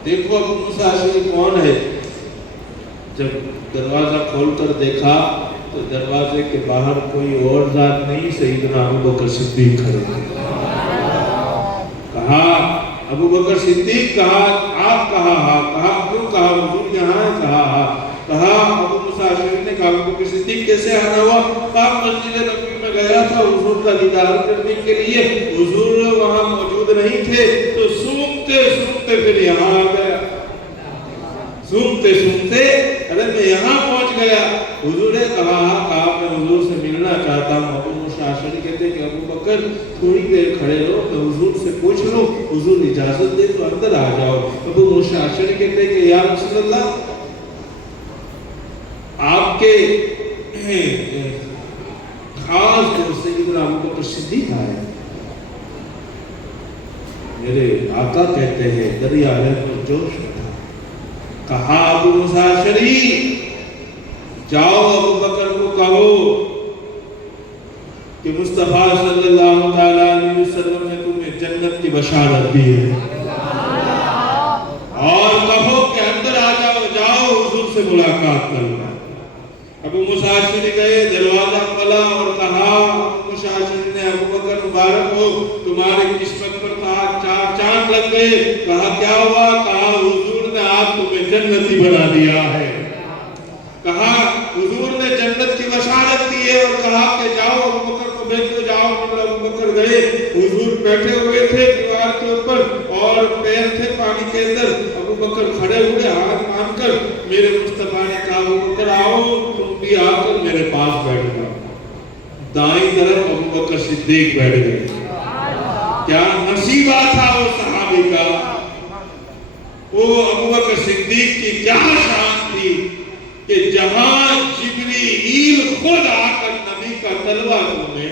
دیکھو ابو موسیٰ اشعری کون ہے؟ جب دروازہ کھول کر دیکھا تو دروازے کے باہر کوئی اور ذات نہیں، سیدنا ابو بکر صدیق کھڑے تھے۔ کہا ابو بکر صدیق، کہا آپ کہاں؟ کہا کیوں؟ کہا حضور یہاں ہے۔ کہا ابو موسیٰ اشعری نے کہا ابو بکر صدیق کیسے آنا ہوا؟ کہا مسجد نبوی میں گیا تھا حضور کا دیدار کرنے کے لیے، حضور وہاں موجود نہیں تھے تو سونگتے سونگتے پھر یہاں آ گیا، سونگتے سونگتے ارے میں یہاں پہنچ گیا۔ حضور نے کہا میں حضور سے ملنا چاہتا ہوں۔ ابو موسیٰ اشعری کہتے ہیں کہ ابو بکر تھوڑی دیر کھڑے رہو، میں حضور سے پوچھ لوں، حضور اجازت دے تو اندر آ جاؤ۔ ابو موسیٰ اشعری کہتے ہیں کہ یا رسول اللہ آپ کے خاص دوست سیدنا ابو بکر صدیق آئے۔ میرے آقا کہتے ہیں دریا رحمت جوش میں تھا۔ کہا ابو موسیٰ اشعری جاؤ ابو بکر کو کہو کہ مصطفیٰ صلی اللہ تعالیٰ علیہ وسلم نے تمہیں جنت کی بشارت دی ہے، اور کہو کہ اندر آ جاؤ، جاؤ حضور سے ملاقات کرنا۔ ابو موسیٰ اشعری گئے، دروازہ کھولا اور کہا، ابو موسیٰ اشعری نے، ابو بکر مبارک ہو، تمہاری قسمت پر چار چاند لگ گئے۔ کہا کیا ہوا؟ کہا حضور نے آج تمہیں جنتی بنا دیا ہے۔ کہا حضور نے جنت کی بشارت دی ہے، اور کہا کہ جاؤ ابو بکر کو بھیج دو، جاؤ۔ ابو بکر گئے، حضور بیٹھے ہوئے تھے دیوار کے اوپر اور پیر تھے پانی کے اندر۔ ابو بکر کھڑے ہوئے ہاتھ مان کر، میرے مصطفیٰ نے کہا ابو بکر آؤ، تم بھی آ کر میرے پاس بیٹھ جاؤ۔ دائیں طرف ابو بکر صدیق بیٹھ گئے۔ کیا نصیبہ تھا وہ صحابی کا، وہ ابو بکر صدیق کی کیا شان تھی کہ جہاں جبریل خود آ کر نبی کا تلوہ چومے،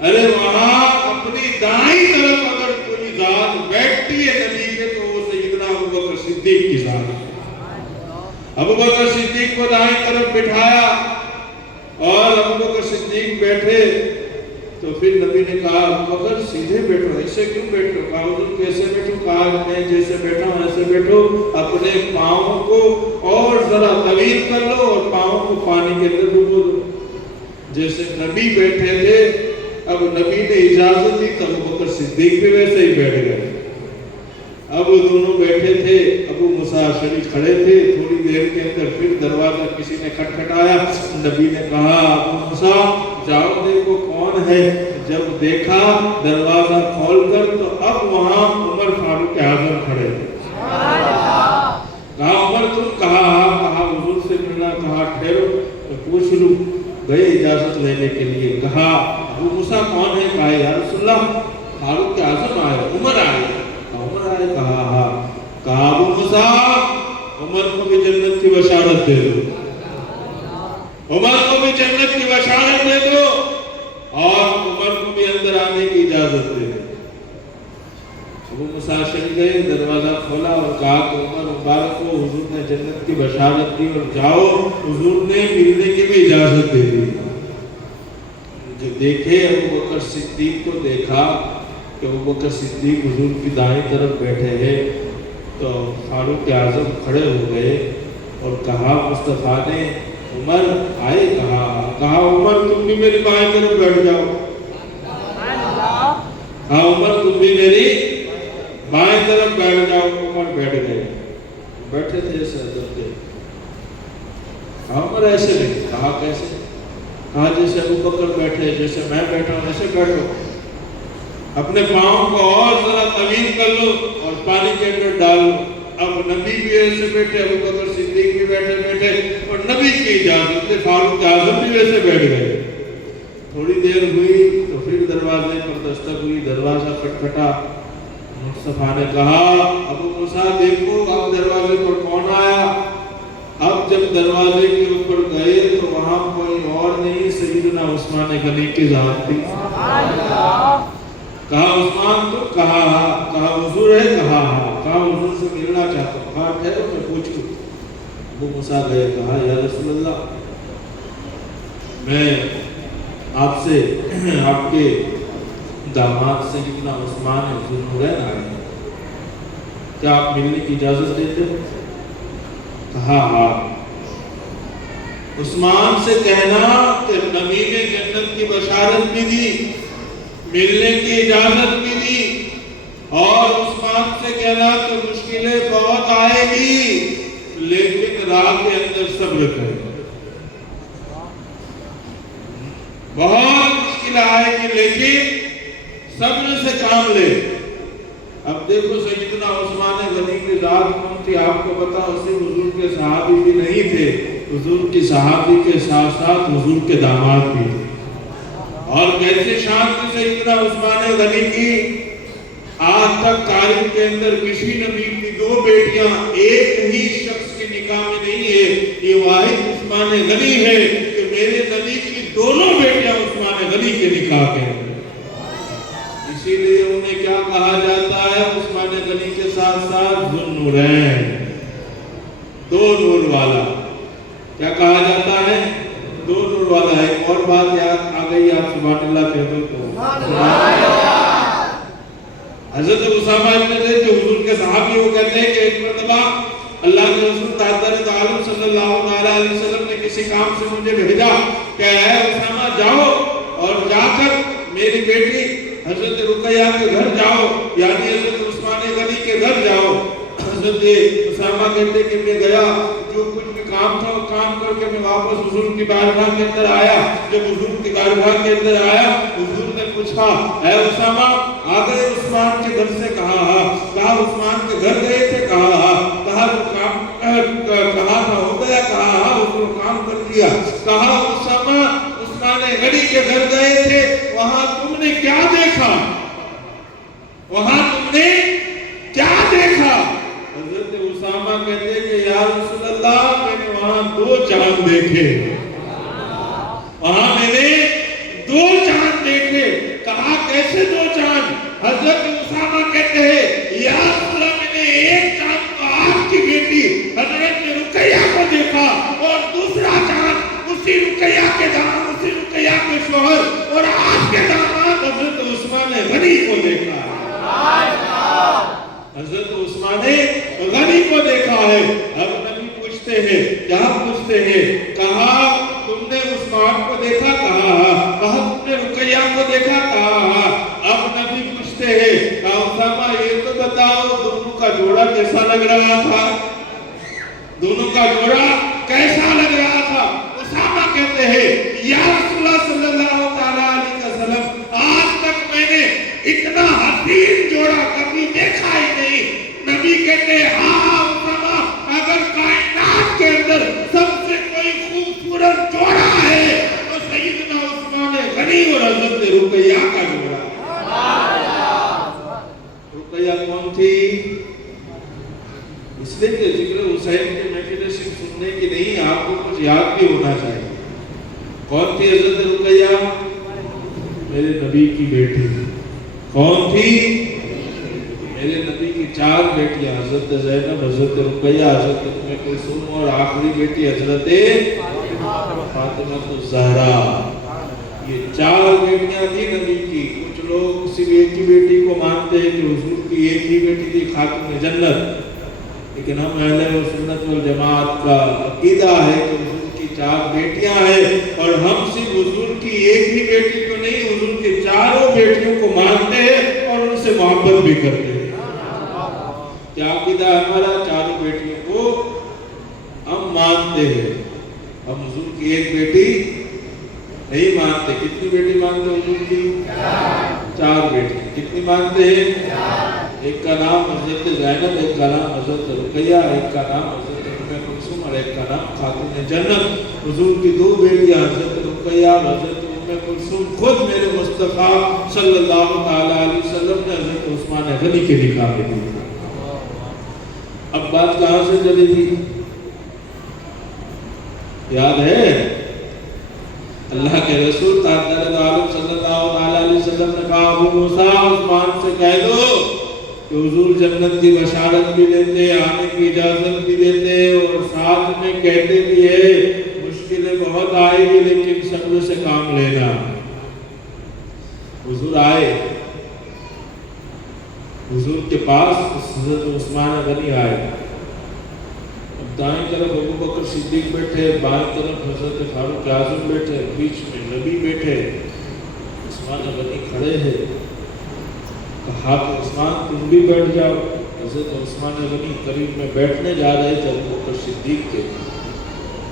ارے وہاں اپنی دائیں طرف اگر کوئی ذات بیٹھتی ہے نبی کے تو وہ سیدنا ابو بکر صدیق کی ذات ہے۔ ابو بکر صدیق کو دائیں طرف بٹھایا اور ابو بکر صدیق بیٹھے تو پھر نبی نے کہا ابو بکر سیدھے بیٹھو، ایسے کیوں بیٹھو؟ کہا حضور کیسے بیٹھو؟ کہا میں جیسے بیٹھا ہوں ایسے بیٹھو، اپنے پاؤں کو اور ذرا طویل کر لو اور پاؤں کو پانی کے اندر ڈبو دو۔ جیسے نبی بیٹھے تھے، اب نبی نے اجازت دی تو ابو بکر صدیق بھی ویسے ہی بیٹھ گئے۔ اب وہ دونوں بیٹھے تھے، ابو موسیٰ اشعری کھڑے تھے۔ تھوڑی دیر کے اندر پھر دروازہ کسی نے کھٹکھٹایا۔ نبی نے کہا ابو موسیٰ جاؤ دیکھو کون ہے۔ جب دیکھا دروازہ کھول کر تو اب وہاں عمر فاروق اعظم کھڑے تھے۔ کہا عمر تم کہا؟ کہا حضور سے ملنا۔ کہا ٹھہرو تو پوچھ لوں۔ گئے اجازت لینے کے لیے۔ کہا ابو موسیٰ کون ہے؟ کہا یا رسول اللہ فاروق اعظم آئے، عمر آئے۔ عمر آئے؟ کہا ہاں۔ کہا ابو موسیٰ عمر کو بھی جنت کی بشارت دے دو، عمر کو بھی جنت کی بشارت دے دو اور عمر کو بھی اندر آنے کی اجازت دے دو۔ ابو موسیٰ اشعری گئے، دروازہ کھولا اور کہا کہ عمر مبارک کو حضور نے جنت کی بشارت دی اور جاؤ، حضور نے ملنے کی بھی اجازت دے دی۔ جو دیکھے ابو بکر صدیق کو دیکھا کہ ابو بکر صدیق حضور کی دائیں طرف بیٹھے ہیں تو فاروق اعظم کھڑے ہو گئے اور کہا مصطفیٰ نے عمر آئے؟ کہا عمر تم بھی میری بائیں طرف بیٹھ جاؤ۔ کہا عمر تم بھی میری بائیں طرف بیٹھ جاؤ۔ عمر بیٹھ گئے، بیٹھے تھے ایسے حضرت کے۔ کہا عمر ایسے نہیں۔ کہا کیسے؟ کہا جیسے ابو بکر بیٹھے، جیسے میں بیٹھا ہوں ایسے بیٹھو، اپنے پاؤں کو اور ذرا طویل کر لو اور پانی کے اندر ڈال لو۔ اب نبی بھی ایسے بیٹھے، ابو بکر صدیق بھی بیٹھے اور نبی کی اجازت سے فاروق اعظم بھی ویسے بیٹھ گئے۔ تھوڑی دیر ہوئی تو پھر دروازے پر دستک ہوئی، دروازہ کھٹکھٹا۔ مصطفیٰ نے کہا ابو موسیٰ دیکھو اب دروازے پر کون آیا۔ اب جب دروازے کے اوپر گئے تو وہاں کوئی اور نہیں، سیدنا عثمان غنی کی ذات تھی۔ کہا عثمان تو؟ کہا حضور ہے؟ کہا حضور سے ملنا چاہتا ہوں۔ کہا ٹھہرو میں پوچھوں۔ ابو موسیٰ گئے، کہا یا رسول اللہ میں آپ سے، آپ کے داماد سیدنا عثمان ذو النورین آئے ہیں، کیا آپ ملنے کی اجازت دیتے ہیں؟ کہا ہاں۔ عثمان سے کہنا کہ نبی نے جنت کی بشارت بھی دی، ملنے کی اجازت بھی دی، اور عثمان سے کہنا کہ مشکلیں بہت آئے گی لیکن راہ کے اندر صبر کریں، بہت مشکل آئے گی لیکن صبر سے کام لے۔ اب دیکھو سیدنا عثمان غنی کی ذات کون تھی؟ آپ کو پتا صرف حضور کے صحابی بھی نہیں تھے، حضور کی صحابی کے ساتھ ساتھ حضور کے داماد بھی تھے۔ اور کیسے شان تھی سیدنا عثمان غنی کی، آج تک تاریخ کے اندر کسی نبی کی دو بیٹیاں ایک ہی شخص کے نکاح میں نہیں ہے، یہ واحد عثمان غنی ہے کہ میرے نبی کی دونوں بیٹیاں عثمان غنی کے نکاح کے ہیں۔ اسی لیے انہیں کیا کہا جاتا ہے؟ عثمان غنی کے ساتھ ساتھ ذو النورین، دو نور والا۔ کیا کہا جاتا ہے؟ دو نور والا ہے۔ ایک اور بات یاد آ گئی، آپ سبحان اللہ کہہ دو تو حضرت اسامہ ابن زید جو حضور کے صحابی، وہ کہتے ہیں کہ ایک مرتبہ اللہ کے رسول تاجدار عالم صلی اللہ علیہ وسلم نے کسی کام سے مجھے بھیجا کہ اے اسامہ جاؤ اور جا کر میری بیٹی حضرت رقیہ کے گھر جاؤ، یعنی حضرت عثمان غنی کے گھر جاؤ۔ حضرت اسامہ کہتے کہ میں گیا، جو کچھ بھی کام تھا وہ کام کر کے میں واپس حضور کی بارگاہ کے اندر آیا۔ جب حضور کی بارگاہ کے اندر آیا، حضور نے پوچھا اے اسامہ آ گئے عثمان کے گھر سے؟ کہا عثمان کے گھر گئے تھے؟ کہا جو کام کہا تھا ہو گیا؟ کہا حضور کام کر دیا۔ کہا اسامہ عثمان غنی کے گھر گئے تھے، وہاں تم نے کیا دیکھا؟ وہاں تم نے کیا دیکھا؟ حضرت اسامہ کہتے کہ یا رسول اللہ میں نے وہاں دو چاند دیکھے، وہاں میں نے دو چاند دیکھے۔ کہا کیسے دو چاند؟ حضرت اسامہ کہتے ہیں یا رسول اللہ میں نے ایک چاند تو آپ کی بیٹی حضرت رقیہ کو دیکھا، اور دوسرا چاند اسی رقیہ کے داماد، اسی رقیہ کے شوہر اور آپ کے داماد حضرت عثمان غنی کو دیکھا ہے۔ حضرت عثمان غنی کو دیکھا ہے۔ اب نبی پوچھتے ہیں، کیا پوچھتے ہیں؟ کہا تم نے عثمان کو دیکھا؟ کہا تم نے رقیہ کو دیکھا؟ کہا۔ اب نبی پوچھتے ہیں، کہا اسامہ یہ تو بتاؤ دونوں کا جوڑا کیسا لگ رہا تھا؟ دونوں کا جوڑا کیسا لگ رہا تھا؟ اسامہ کہتے ہیں یا رسول اللہ صلی اللہ علیہ وسلم آج تک میں نے اتنا حسین جوڑا کبھی دیکھا ہی نہیں۔ نبی کہتے ہیں ہاں اسامہ اگر کائنات کے اندر سب سے کوئی خوبصورت جوڑا ہے تو سیدنا عثمان غنی اور حضرت رقیہ کا جوڑا ہے۔ رقیہ کون تھی؟ اس لیے کہ ذکر حسین کے محفل صرف سننے کی نہیں، آپ کو کچھ یاد بھی ہونا چاہیے۔ کون تھی حضرت رقیہ؟ میرے نبی کی بیٹی۔ کون تھی؟ میرے نبی کی چار بیٹیاں، حضرت زینب، حضرت رقیہ، حضرت ام کلثوم اور آخری بیٹی حضرت فاطمہ الزہرا۔ یہ چار بیٹیاں تھی نبی کی۔ کچھ لوگ صرف ایک ہی بیٹی کو مانتے ہیں کہ حضور کی ایک ہی بیٹی تھی خاتون جنت، لیکن ہم اہل سنت والجماعت کا عقیدہ ہے کہ حضور کی چار بیٹیاں ہیں، اور ہم صرف حضور کی ایک ہی بیٹی کو نہیں، حضور کی چاروں بیٹیوں کو مانتے ہیں اور ان سے محبت بھی کرتے ہیں۔ کیا عقیدہ ہے ہمارا؟ چاروں بیٹیوں کو ہم مانتے ہیں، ہم حضور کی ایک بیٹی نہیں مانتے۔ کتنی بیٹی مانتے ہیں حضور کی؟ چار بیٹی۔ کتنی مانتے ہیں؟ ایک کا نام حضرت زینب، ایک کا نام حضرت رقیہ، ایک کا نام حضرت ام کلثوم اور ایک کا نام خاتون جنت۔ حضور کی دو بیٹیاں حضرت رقیہ اور حضرت ام کلثوم خود میرے مصطفیٰ صلی اللہ علیہ وسلم نے حضرت عثمان غنی کے نکاح میں دی۔ اب بات کہاں سے چلی تھی؟ یاد ہے؟ اللہ کے رسول تاجدار عالم صلی اللہ علیہ وسلم نے کہا ابو موسیٰ عثمان سے کہہ دو کہ حضور جنت کی بشارت بھی دیتے، آنے کی اجازت بھی دیتے، اور ساتھ میں کہتے بھی ہے مشکلیں بہت آئے گی لیکن صبر سے کام لینا۔ حضور آئے، حضور کے پاس حضرت عثمان غنی آئے۔ اب دائیں طرف ابو بکر صدیق بیٹھے، بائیں طرف حضرت فاروق اعظم بیٹھے، بیچ میں نبی بیٹھے، عثمان غنی کھڑے ہیں۔ کہا کہ عثمان تم بھی بیٹھ جاؤ۔ حضرت عثمان غنی قریب میں بیٹھنے جا رہے تھے ابو بکر صدیق کے،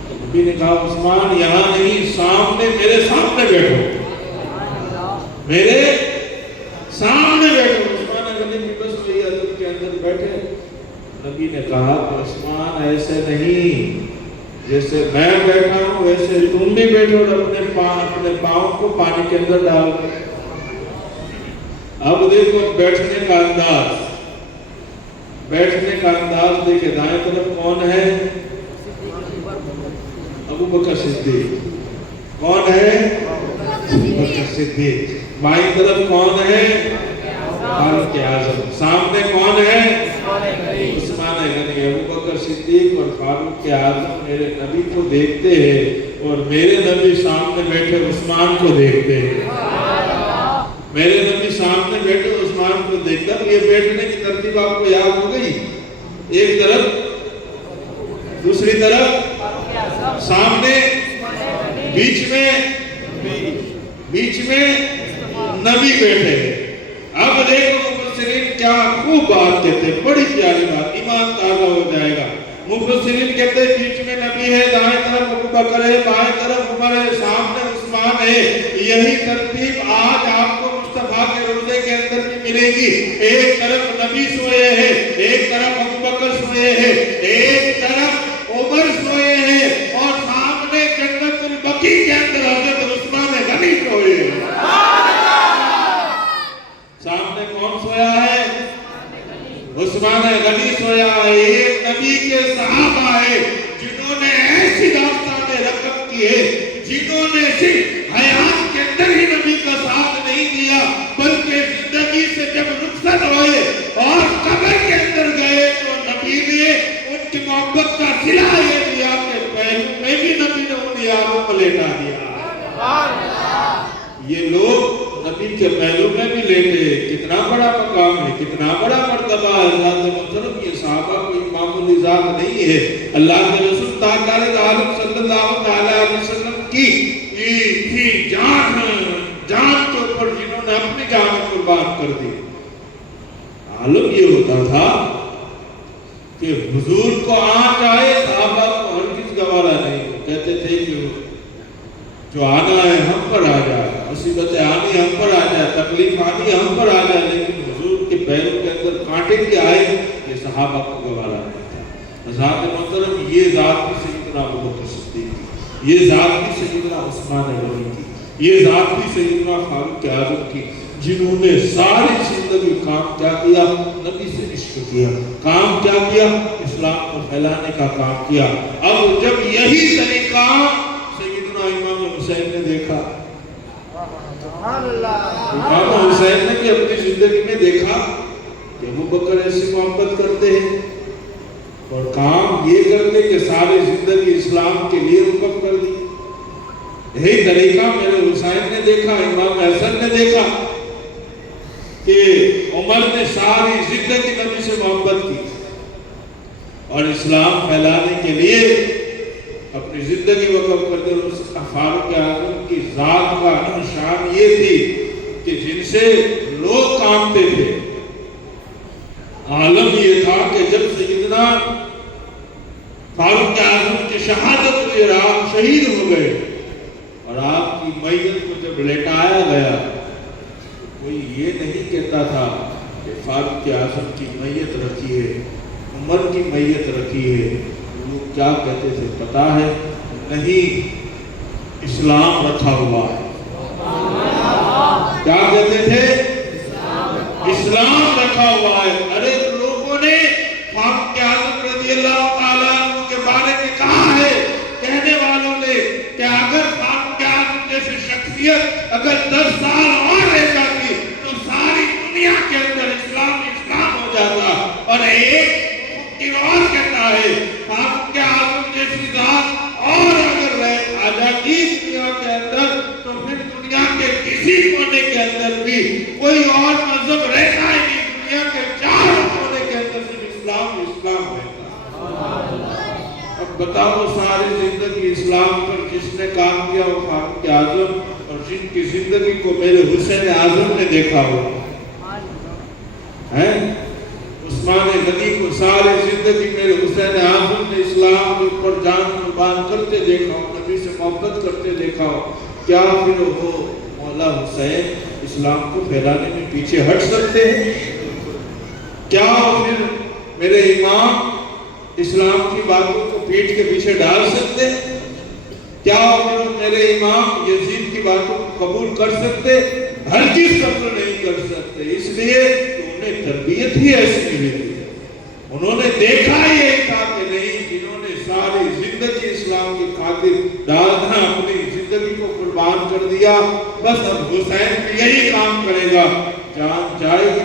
تو نبی نے کہا عثمان یہاں نہیں، سامنے میرے سامنے بیٹھو، میرے سامنے بیٹھو۔ عثمان غنی بھی بس وہی ادب کے اندر بیٹھے۔ نبی نے کہا کہ عثمان ایسے نہیں، جیسے میں بیٹھا ہوں ویسے تم بھی بیٹھو اور اپنے پاؤں کو پانی کے اندر ڈال دو۔ اب دیکھو بیٹھنے کا انداز، بیٹھنے کا انداز دیکھے۔ دائیں طرف کون ہے؟ ابو بکر صدیق۔ کون ہے؟ ابو بکر صدیق۔ بائیں طرف کون ہے؟ فاروق اعظم۔ سامنے کون ہے؟ عثمان غنی، ابو بکر صدیق اور فاروق اعظم میرے نبی کو دیکھتے ہیں اور میرے نبی سامنے بیٹھے عثمان کو دیکھتے ہیں۔ میرے نبی سامنے بیٹھے عثمان کو دیکھتا، یہ بیٹھنے کی ترتیب آپ کو یاد ہو گئی، ایک طرف دوسری طرف سامنے، بیچ میں نبی بیٹھے۔ اب دیکھو مفسرین کیا خوب بات کہتے ہیں، بڑی پیاری بات، ایمان تازہ ہو جائے گا۔ مفسرین کہتے ہیں بیچ میں نبی ہے، دائیں طرف ابو بکر ہے، بائیں طرف عمر ہے، سامنے عثمان ہے۔ یہی ترتیب آج آپ کو مصطفیٰ کے روضے کے اندر بھی ملے گی۔ ایک طرف نبی سوئے ہیں، ایک طرف ابو بکر سوئے ہیں، ایک طرف عمر سوئے ہیں، اور سامنے جنت البقیع کے اندر حضرت عثمان غنی سوئے ہیں۔ سامنے کون سویا ہے؟ عثمان غنی سویا ہے۔ یہ نبی کے صحابہ ہے جنہوں نے ایسی داستانیں رقم کی ہے، جنہوں نے صرف حیات کے اندر ہی نبی کا ساتھ نہیں دیا، بلکہ زندگی سے جب رخصت ہوئے اور قبر کے اندر گئے تو نبی نے ان کی محبت کا صلہ یہ دیا کہ پہلو میں بھی نبی نے ان یادوں کو لیٹا دیا۔ یہ لوگ نبی کے پہلو میں بھی لیٹے، کتنا بڑا مقام ہے، کتنا بڑا مرتبہ ہے۔ اللہ کے محترم، یہ صحابہ کوئی معمولی ذات نہیں ہے۔ اللہ کے رسول تاجدار عالم صلی اللہ علیہ وسلم کی تھی جان کے اوپر جنہوں نے اپنی جان قربان کر دی۔ عالم یہ ہوتا تھا کہ حضور کو آنچ آئے، صحابہ کو ہرگز گوارا نہیں، کہتے تھے کہ جو آنا ہے ہم پر آ جائے، مصیبت آنی ہم پر آ جائے، تکلیف آنی ہم پر آ جائے، لیکن حضور کے پیروں کے اندر کانٹے کی آئے، یہ صحابہ کو گوارا نہیں تھا۔ حضرات محترم، یہ ذات بھی سیدنا ابو بکر صدیق کی، یہ ذات بھی سیدنا عثمان غنی کی، یہ ذات بھی سیدنا فاروق اعظم کی، جنہوں نے ساری زندگی کام کیا کیا؟ نبی سے عشق کیا، کام کیا کیا؟ اسلام کو پھیلانے کا کام کیا۔ اب جب یہی طریقہ امام حسین نے دیکھا، امام حسین نے بھی اپنی زندگی میں دیکھا کہ ابو بکر ایسی محبت کرتے ہیں اور کام یہ کرتے کہ ساری زندگی اسلام کے لیے وقف کر دی۔ یہی طریقہ میرے حسین نے دیکھا، امام حسن نے دیکھا کہ عمر نے ساری زندگی نبی سے محبت کی اور اسلام پھیلانے کے لیے اپنی زندگی وقف کر دے۔ فاروق اعظم کی ذات کا شان یہ تھی کہ جن سے لوگ کامتے تھے۔ عالم یہ تھا کہ جب سیدنا فاروق اعظم کی شہادت ہوئی، آپ شہید ہو گئے اور آپ کی میت کو جب لٹایا گیا، کوئی یہ نہیں کہتا تھا کہ فاروق اعظم کی میت رکھی ہے، عمر کی میت رکھی ہے۔ لوگ کیا کہتے تھے پتا ہے؟ نہیں، اسلام رکھا ہوا ہے۔ کیا کہتے تھے؟ اسلام رکھا ہوا ہے۔ ارے لوگوں نے فاروق اعظم رضی اللہ تعالیٰ عنہ کے بارے میں کہا ہے، کہنے والوں نے کہ اگر فاروق اعظم جیسی شخصیت اگر 10 سال اور رہ جاتی تو ساری دنیا کے اندر اسلام ہو جاتا۔ اور ایک اور کہتا ہے فاروق اعظم جیسی ذات اور اگر آ جاتی دنیا کے اندر تو پھر دنیا کے کسی کونے کے اندر بھی کوئی اور مذہب رہتا ہی نہیں، دنیا کے 4 کونے کے اندر صرف اسلام رہتا۔ اب بتاؤ، ساری زندگی اسلام پر جس نے کام کیا وہ فاروق اعظم، اور جن کی زندگی کو میرے حسین اعظم نے دیکھا ہو ہے، عثمان غنی کو ساری زندگی میرے حسین اعظم نے اسلام کے اوپر جان قربان کرتے دیکھا ہو، نبی سے محبت کرتے دیکھا ہو، کیا پھر وہ مولا حسین اسلام کو پھیلانے میں پیچھے ہٹ سکتے ہیں؟ کیا پھر میرے امام اسلام کی باتوں کو پیٹ کے پیچھے ڈال سکتے ہیں؟ کیا پھر میرے امام یزید کی باتوں کو قبول کر سکتے؟ ہر چیز قبول نہیں کر سکتے، اس لیے تربیت ہی ایسی ملی تھی۔ انہوں نے دیکھا یہ تھا کہ نہیں، جنہوں نے ساری زندگی اسلام کی خاطر ڈالنا اپنی زندگی کو قربان کر دیا، بس اب حسین بھی یہی کام کرے گا، جان جائے گی